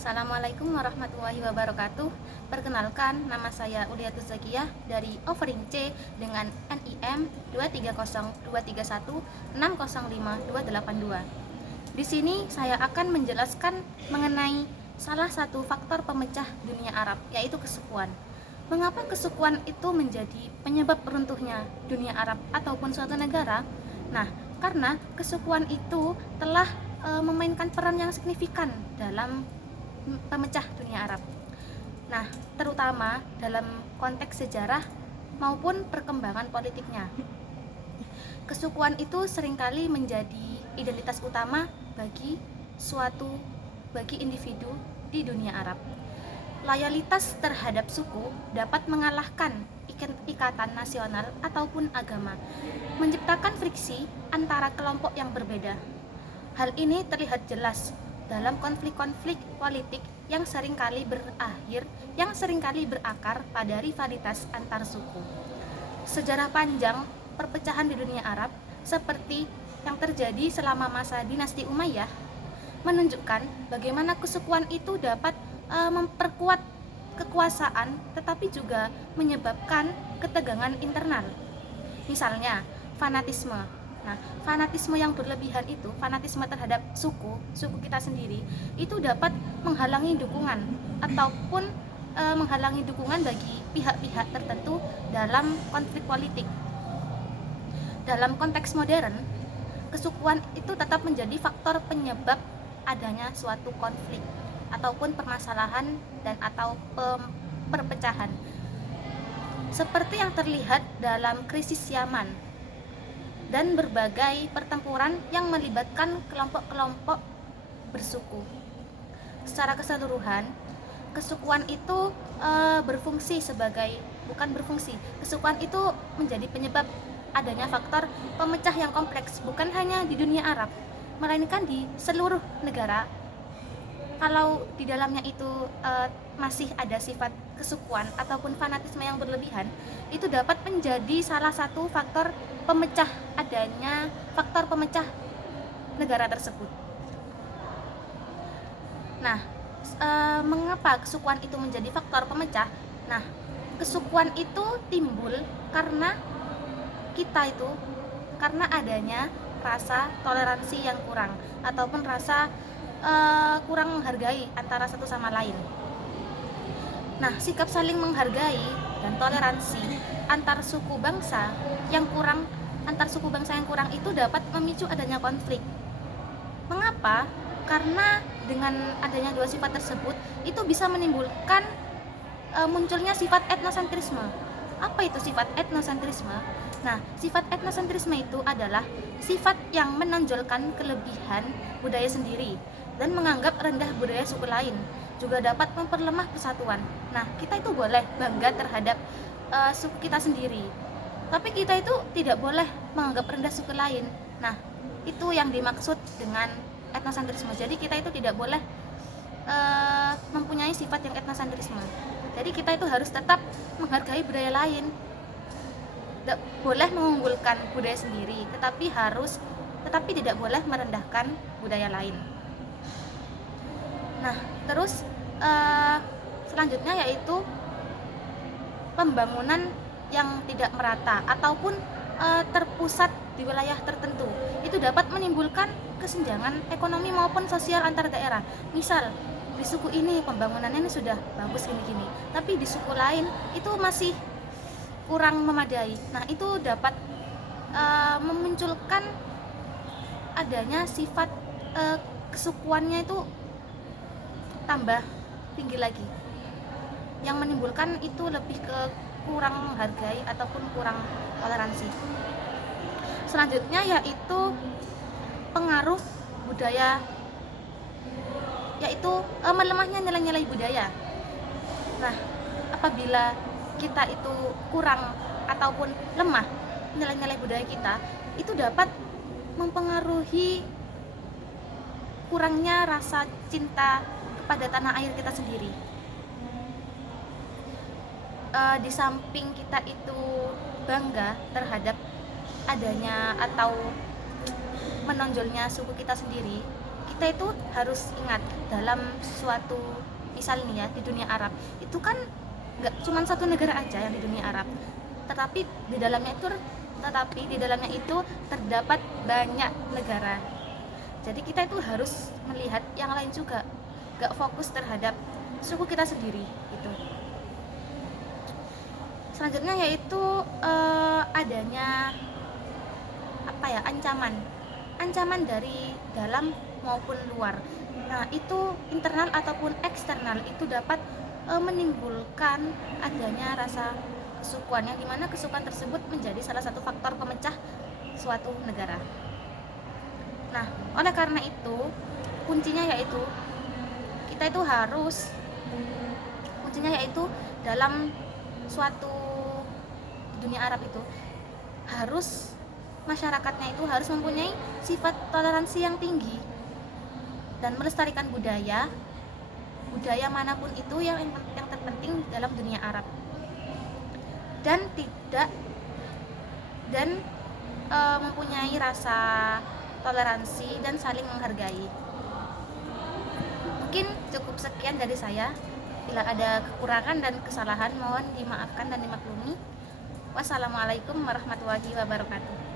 Assalamualaikum warahmatullahi wabarakatuh. Perkenalkan, nama saya Uliatus Zakiyah dari Offering C dengan NIM 2302316052282. Di sini saya akan menjelaskan mengenai salah satu faktor pemecah dunia Arab, yaitu kesukuan. Mengapa kesukuan itu menjadi penyebab runtuhnya dunia Arab ataupun suatu negara? Nah, karena kesukuan itu telah memainkan peran yang signifikan dalam pemecah dunia Arab. Nah, terutama dalam konteks sejarah maupun perkembangan politiknya. Kesukuan itu seringkali menjadi identitas utama bagi individu di dunia Arab. Loyalitas terhadap suku dapat mengalahkan ikatan nasional ataupun agama, menciptakan friksi antara kelompok yang berbeda. Hal ini terlihat jelas dalam konflik-konflik politik yang seringkali berakar pada rivalitas antar suku. Sejarah panjang perpecahan di dunia Arab seperti yang terjadi selama masa dinasti Umayyah menunjukkan bagaimana kesukuan itu dapat memperkuat kekuasaan tetapi juga menyebabkan ketegangan internal. Misalnya, fanatisme. Nah, fanatisme yang berlebihan itu, fanatisme terhadap suku kita sendiri, itu dapat menghalangi dukungan ataupun menghalangi dukungan bagi pihak-pihak tertentu dalam konflik politik. Dalam konteks modern, kesukuan itu tetap menjadi faktor penyebab adanya suatu konflik ataupun permasalahan dan atau perpecahan. Seperti yang terlihat dalam krisis Yaman dan berbagai pertempuran yang melibatkan kelompok-kelompok bersuku. Secara keseluruhan, kesukuan itu kesukuan itu menjadi penyebab adanya faktor pemecah yang kompleks, bukan hanya di dunia Arab, melainkan di seluruh negara. Kalau di dalamnya itu masih ada sifat kesukuan ataupun fanatisme yang berlebihan, itu dapat menjadi salah satu faktor pemecah negara tersebut. Nah, mengapa kesukuan itu menjadi faktor pemecah? Nah, kesukuan itu timbul karena karena adanya rasa toleransi yang kurang ataupun rasa kurang menghargai antara satu sama lain. Nah, sikap saling menghargai dan toleransi antar suku bangsa yang kurang itu dapat memicu adanya konflik. Mengapa? Karena dengan adanya dua sifat tersebut itu bisa menimbulkan munculnya sifat etnosentrisme. Apa itu sifat etnosentrisme? Nah, sifat etnosentrisme itu adalah sifat yang menonjolkan kelebihan budaya sendiri dan menganggap rendah budaya suku lain, juga dapat memperlemah persatuan. Nah, kita itu boleh bangga terhadap suku kita sendiri, tapi kita itu tidak boleh menganggap rendah suku lain. Nah, itu yang dimaksud dengan etnosentrisme. Jadi kita itu tidak boleh mempunyai sifat yang etnosentrisme. Jadi kita itu harus tetap menghargai budaya lain, tidak boleh mengunggulkan budaya sendiri, tetapi tidak boleh merendahkan budaya lain. Nah, terus selanjutnya yaitu pembangunan yang tidak merata ataupun terpusat di wilayah tertentu. Itu dapat menimbulkan kesenjangan ekonomi maupun sosial antar daerah. Misal, di suku ini pembangunannya ini sudah bagus gini-gini, tapi di suku lain itu masih kurang memadai. Nah, itu dapat memunculkan adanya sifat kesukuannya itu tambah tinggi lagi, yang menimbulkan itu lebih ke kurang menghargai ataupun kurang toleransi. Selanjutnya yaitu pengaruh budaya, yaitu melemahnya nilai-nilai budaya. Nah, apabila kita itu kurang ataupun lemah nilai-nilai budaya kita, itu dapat mempengaruhi kurangnya rasa cinta kepada tanah air kita sendiri. Di samping kita itu bangga terhadap adanya atau menonjolnya suku kita sendiri, kita itu harus ingat dalam suatu, misal nih ya, di dunia Arab itu kan nggak cuma satu negara aja yang di dunia Arab, tetapi di dalamnya itu terdapat banyak negara. Jadi kita itu harus melihat yang lain juga, gak fokus terhadap suku kita sendiri gitu. Selanjutnya yaitu adanya ancaman dari dalam maupun luar. Nah, itu internal ataupun eksternal itu dapat menimbulkan adanya rasa kesukuan, yang dimana kesukuan tersebut menjadi salah satu faktor pemecah suatu negara. Nah, oleh karena itu kuncinya yaitu dalam suatu dunia Arab itu harus masyarakatnya itu harus mempunyai sifat toleransi yang tinggi dan melestarikan budaya manapun itu yang terpenting dalam dunia Arab, dan mempunyai rasa toleransi dan saling menghargai. Mungkin cukup sekian dari saya. Bila ada kekurangan dan kesalahan mohon dimaafkan dan dimaklumi. Wassalamualaikum warahmatullahi wabarakatuh.